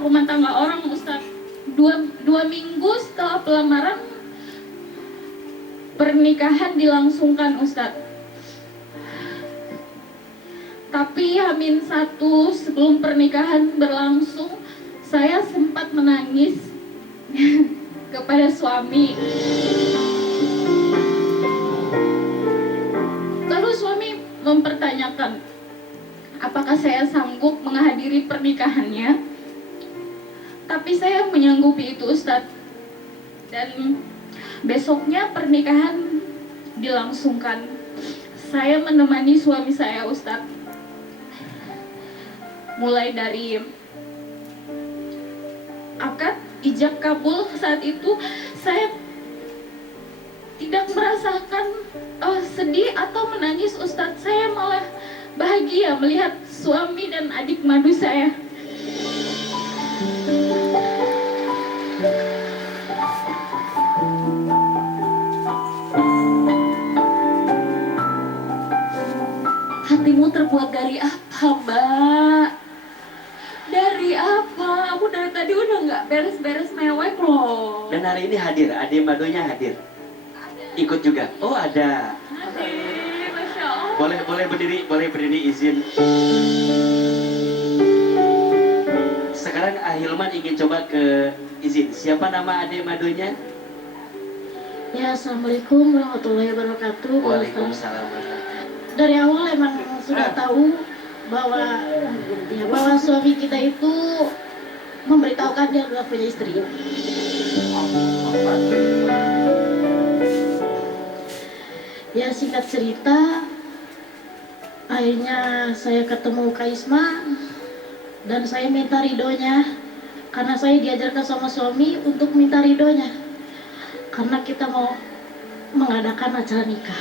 rumah tangga orang, Ustaz. Dua minggu setelah pelamaran, pernikahan dilangsungkan, Ustaz. Tapi H-1 sebelum pernikahan berlangsung, saya sempat menangis kepada suami. Lalu suami mempertanyakan apakah saya sanggup menghadiri pernikahannya. Tapi saya menyanggupi itu, Ustadz. Dan besoknya pernikahan dilangsungkan. Saya menemani suami saya, Ustadz. Mulai dari akad, ijab kabul, saat itu saya tidak merasakan sedih atau menangis, Ustadz. Saya malah bahagia melihat suami dan adik madu saya. Hatimu terbuat dari apa, Mbak? Dari apa? Aku dari tadi udah nggak beres-beres mewek loh. Dan hari ini hadir, adik madunya hadir. Ikut juga. Oh, ada. Hadir, Masya Allah. Boleh berdiri izin. Sekarang Ahilman ingin coba ke izin. Siapa nama adik madunya? Ya, Assalamualaikum warahmatullahi wabarakatuh. Waalaikumsalam. Dari awal emang sudah tahu bahwa suami kita itu memberitahukan dia sudah punya istri. Ya, singkat cerita, akhirnya saya ketemu Kak Isma dan saya minta ridhonya, karena saya diajarkan sama suami untuk minta ridhonya karena kita mau mengadakan acara nikah.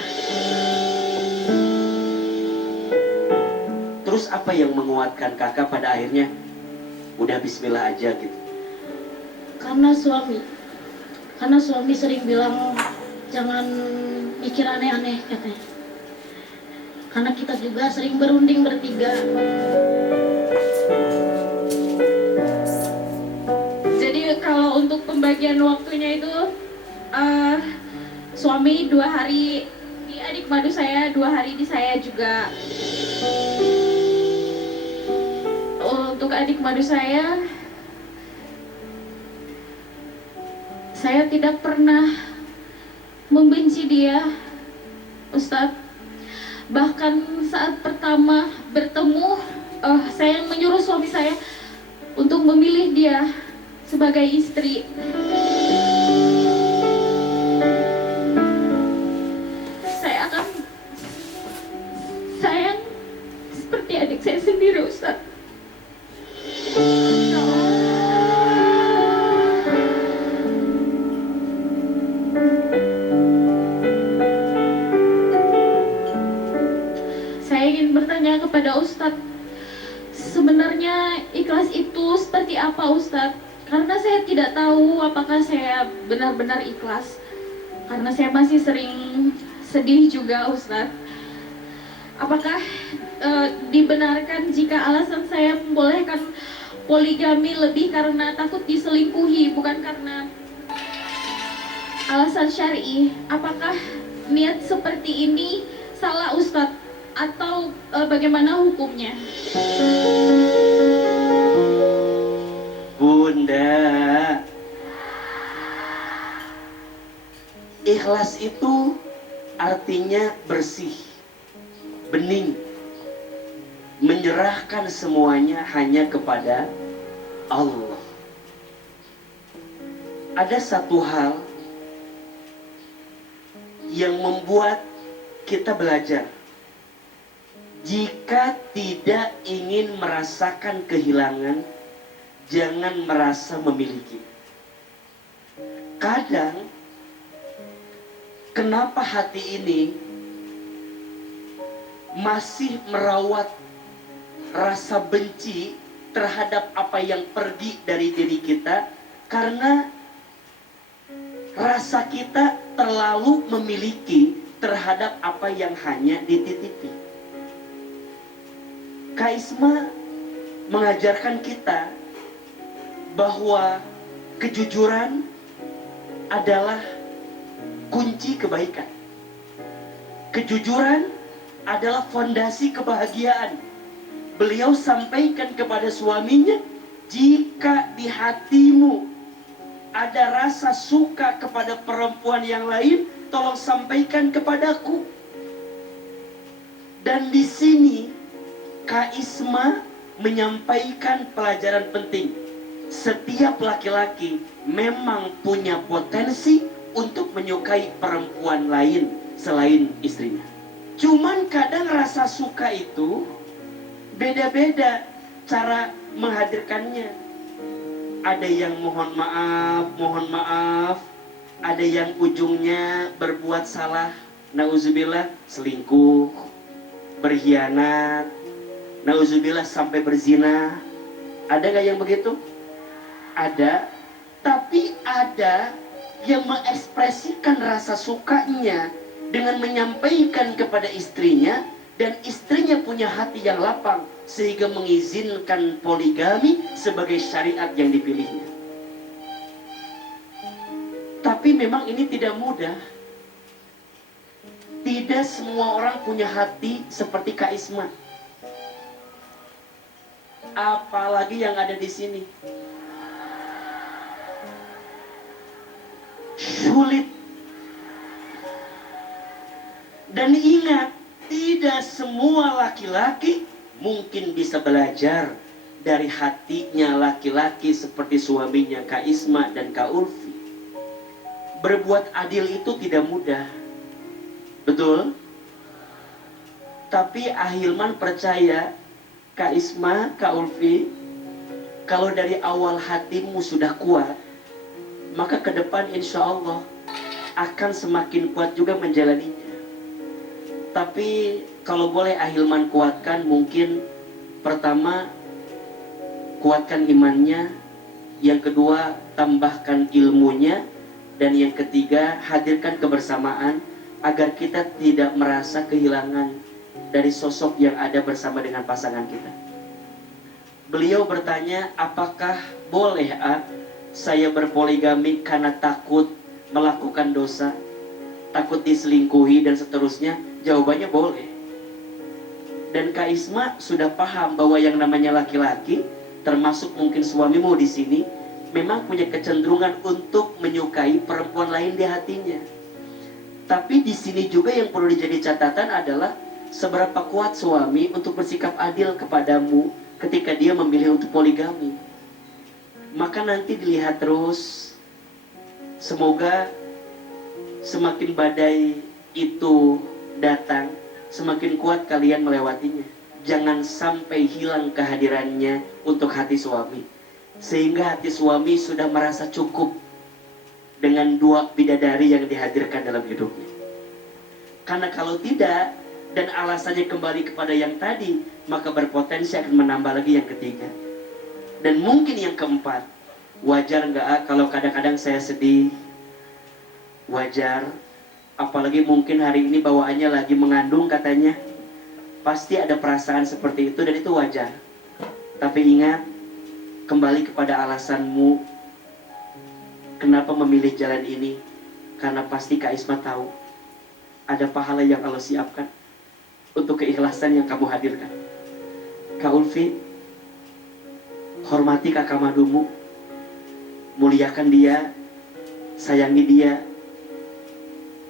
Terus apa yang menguatkan kakak pada akhirnya udah bismillah aja gitu? Karena suami sering bilang jangan mikir aneh-aneh katanya. Karena kita juga sering berunding bertiga. Jadi kalau untuk pembagian waktunya itu suami 2 hari di adik madu saya, 2 hari di saya juga. Untuk adik madu saya tidak pernah membenci dia, Ustadz. Bahkan saat pertama bertemu, saya menyuruh suami saya untuk memilih dia sebagai istri. Saya akan sayang seperti adik saya sendiri, Ustadz. Saya ingin bertanya kepada Ustadz, sebenarnya ikhlas itu seperti apa, Ustadz? Karena saya tidak tahu apakah saya benar-benar ikhlas. Karena saya masih sering sedih juga, Ustadz. Apakah dibenarkan jika alasan saya membolehkan poligami lebih karena takut diselingkuhi, bukan karena alasan syar'i? Apakah niat seperti ini salah, Ustadz? Atau bagaimana hukumnya? Bunda, ikhlas itu artinya bersih, bening, menyerahkan semuanya hanya kepada Allah. Ada satu hal yang membuat kita belajar. Jika tidak ingin merasakan kehilangan, jangan merasa memiliki. Kadang, kenapa hati ini masih merawat rasa benci terhadap apa yang pergi dari diri kita? Karena rasa kita terlalu memiliki terhadap apa yang hanya dititipi. Kak Isma mengajarkan kita bahwa kejujuran adalah kunci kebaikan. Kejujuran adalah fondasi kebahagiaan. Beliau sampaikan kepada suaminya, jika di hatimu ada rasa suka kepada perempuan yang lain, tolong sampaikan kepadaku. Dan di sini Kak Isma menyampaikan pelajaran penting. Setiap laki-laki memang punya potensi untuk menyukai perempuan lain selain istrinya. Cuman kadang rasa suka itu beda-beda cara menghadirkannya. Ada yang mohon maaf, ada yang ujungnya berbuat salah, nauzubillah, selingkuh, berkhianat, nauzubillah sampai berzina. Ada gak yang begitu? Ada. Tapi ada yang mengekspresikan rasa sukanya dengan menyampaikan kepada istrinya, dan istrinya punya hati yang lapang sehingga mengizinkan poligami sebagai syariat yang dipilihnya. Tapi memang ini tidak mudah. Tidak semua orang punya hati seperti Kak Isma. Apalagi yang ada di sini. Sulit. Dan ingat, tidak semua laki-laki mungkin bisa belajar dari hatinya laki-laki seperti suaminya Kak Isma dan Kak Ulfi. Berbuat adil itu tidak mudah. Betul? Tapi Ahilman percaya, Kak Isma, Kak Ulfi, kalau dari awal hatimu sudah kuat, maka ke depan insya Allah akan semakin kuat juga menjalaninya. Tapi kalau boleh Ahilman kuatkan, mungkin pertama kuatkan imannya, yang kedua tambahkan ilmunya, dan yang ketiga hadirkan kebersamaan agar kita tidak merasa kehilangan dari sosok yang ada bersama dengan pasangan kita. Beliau bertanya, apakah boleh saya berpoligami karena takut melakukan dosa, takut diselingkuhi dan seterusnya? Jawabannya boleh. Dan Kak Isma sudah paham bahwa yang namanya laki-laki, termasuk mungkin suamimu di sini, memang punya kecenderungan untuk menyukai perempuan lain di hatinya. Tapi di sini juga yang perlu dijadi catatan adalah seberapa kuat suami untuk bersikap adil kepadamu ketika dia memilih untuk poligami. Maka nanti dilihat terus. Semoga semakin badai itu datang, semakin kuat kalian melewatinya. Jangan sampai hilang kehadirannya untuk hati suami, sehingga hati suami sudah merasa cukup dengan dua bidadari yang dihadirkan dalam hidupnya. Karena kalau tidak, dan alasannya kembali kepada yang tadi, maka berpotensi akan menambah lagi yang ketiga. Dan mungkin yang keempat. Wajar nggak kalau kadang-kadang saya sedih? Wajar. Apalagi mungkin hari ini bawaannya lagi mengandung katanya. Pasti ada perasaan seperti itu, dan itu wajar. Tapi ingat, kembali kepada alasanmu kenapa memilih jalan ini. Karena pasti Kak Isma tahu ada pahala yang Allah siapkan untuk keikhlasan yang kamu hadirkan. Kak Ulfi, hormati kakak madumu, muliakan dia, sayangi dia.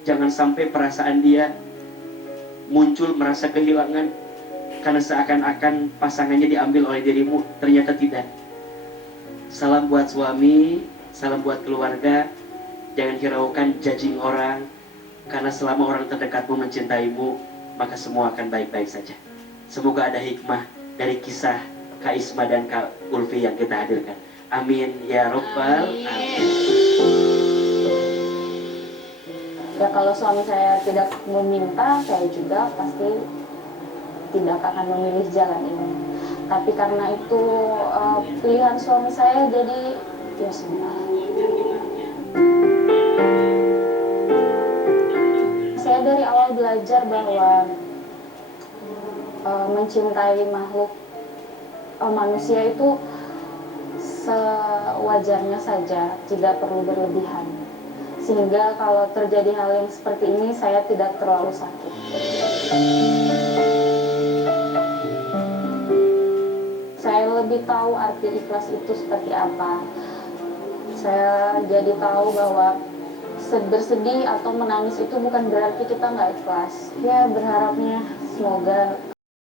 Jangan sampai perasaan dia muncul merasa kehilangan karena seakan-akan pasangannya diambil oleh dirimu. Ternyata tidak. Salam buat suami, salam buat keluarga. Jangan hiraukan judging orang, karena selama orang terdekatmu mencintaimu, maka semua akan baik-baik saja. Semoga ada hikmah dari kisah Kak Isma dan Kak Ulfi yang kita hadirkan. Amin ya Rabbal Alamin. Ya kalau suami saya tidak meminta, saya juga pasti tidak akan memilih jalan ini. Tapi karena itu pilihan suami saya, jadi ya sudah. Saya dari awal belajar bahwa mencintai makhluk manusia itu sewajarnya saja, tidak perlu berlebihan. Sehingga kalau terjadi hal yang seperti ini, saya tidak terlalu sakit. Saya lebih tahu arti ikhlas itu seperti apa. Saya jadi tahu bahwa bersedih atau menangis itu bukan berarti kita nggak ikhlas. Ya, berharapnya semoga